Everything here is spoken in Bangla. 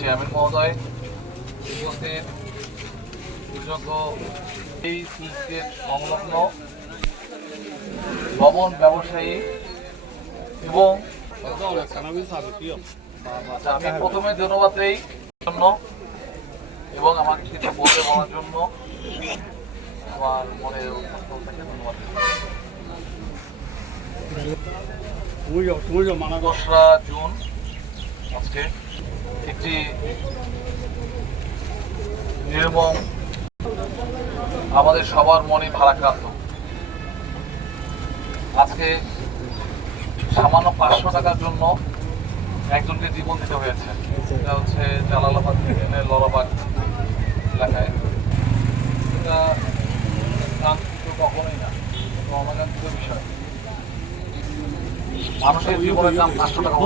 চেয়ারম্যান মহোদয়, উপস্থিত কৃষক এই সিলগেট সংলগ্ন ভবন ব্যবসায়ী এবং আমি প্রথমে ধন্যবাদ দেই জন্য এবং আমাকে কিছু বলতে বলার জন্য আমার মনে ধন্যবাদ। 2রা জুন আজকে একটি নির্মম, আমাদের সবার মনে ভারাক্রান্ত। আজকে সামান্য 500 টাকার জন্য একজনকে জীবন দিতে হয়েছে। এটা হচ্ছে জালালাবাদ ইউনিয়নের লরাবাগ এলাকায়। এটা কাঙ্ক্ষিত কখনোই না, অনাকাঙ্ক্ষিত বিষয়। মানুষের জীবনের দাম 500 টাকা।